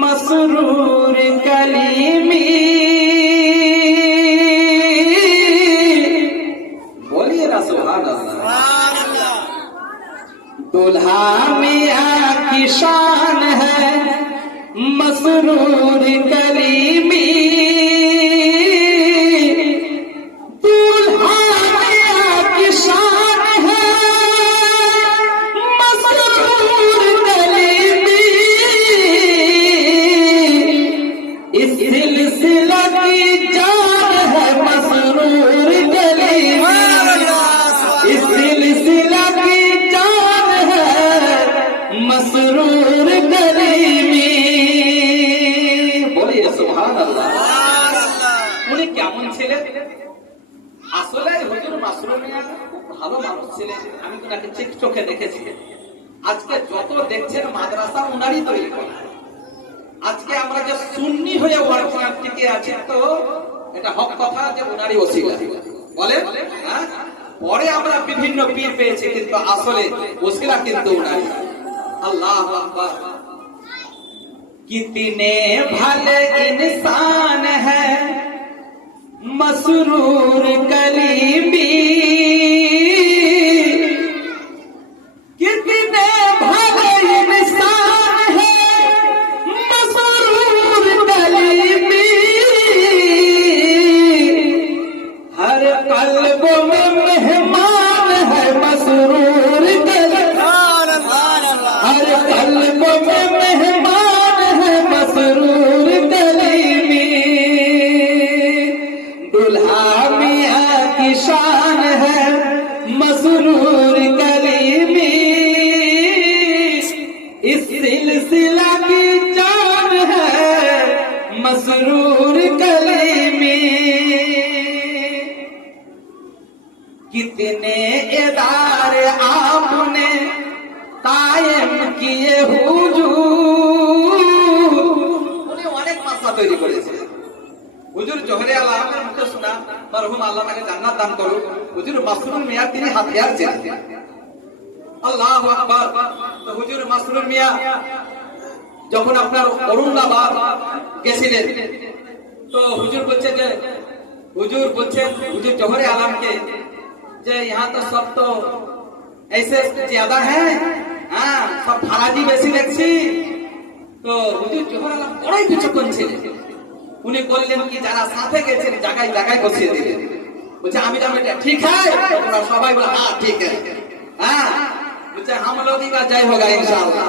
मसरूर कलीमी। बोलिए ना सुभान अल्लाह। दुल्हा मियां की शान है मसरूर कलीमी। मसरूर कलीमी। बोलिए सुभान अल्लाह। উনি কেমন ছিলেন? আসলে হুজুর মাসরুর মিয়া খুব ভালো মানুষ ছিলেন। আমি তো তাকে ঠিক চোখে দেখেছি। আজকে যত দেখছেন মাদ্রাসা উনারই তৈরি করা। আজকে আমরা যে সুন্নি হয়ে ওয়ার্কার টিকে আছি তো এটা হক কথা যে উনারই ওসিলা। বলেন হ্যাঁ? পরে আমরা বিভিন্ন পীর পেয়েছি কিন্তু আসলে ওসিলা কিন্তু উনারই। अल्लाह अकबर। कितने भले इंसान है मसरूर कलीमी। कितने भले इंसान है मसरूर कलीमी। हर कल्ब में मेहमान है मसरूर कलीमी। हर कल्ब में मेहमान है मसरूर कलीमी। दुल्हा मियां की शान है मसरूर कलीमी। इस सिलसिला की जान है मसरूर कलीमी। कितने इदारे आपने कायम किए हुजूर। উনি অনেক মাসলা তৈরি করেছেন। হুজুর জোহরে আলমের মুখে শোনা মরহুম আল্লাহ তাকে জান্নাত দান করুন। হুজুর মাসরুর মিয়া তিনি হাতিয়ার ছিলেন। আল্লাহু আকবার। তো হুজুর মাসরুর মিয়া যখন আপনার অরুণাবাদ গেছিলেন তো হুজুর বলছেন হুজুর জোহরে আলমকে যে यहाँ तो सब तो ऐसे ज्यादा है, হ্যাঁ সব ফারাজি বেশি দেখছি। তো হুজুর জোহর আলম বড়ই বিচক্ষণ ছিলেন। উনি বললেন কি যারা সাথে গেছেন জায়গায় জায়গায় বসিয়ে দিলেন। বলছে আমি যাবো এটা ঠিক है? তোমরা সবাই বলে হ্যাঁ ঠিক है। হ্যাঁ বলছে हम लोग का जय होगा इंशाअल्लाह।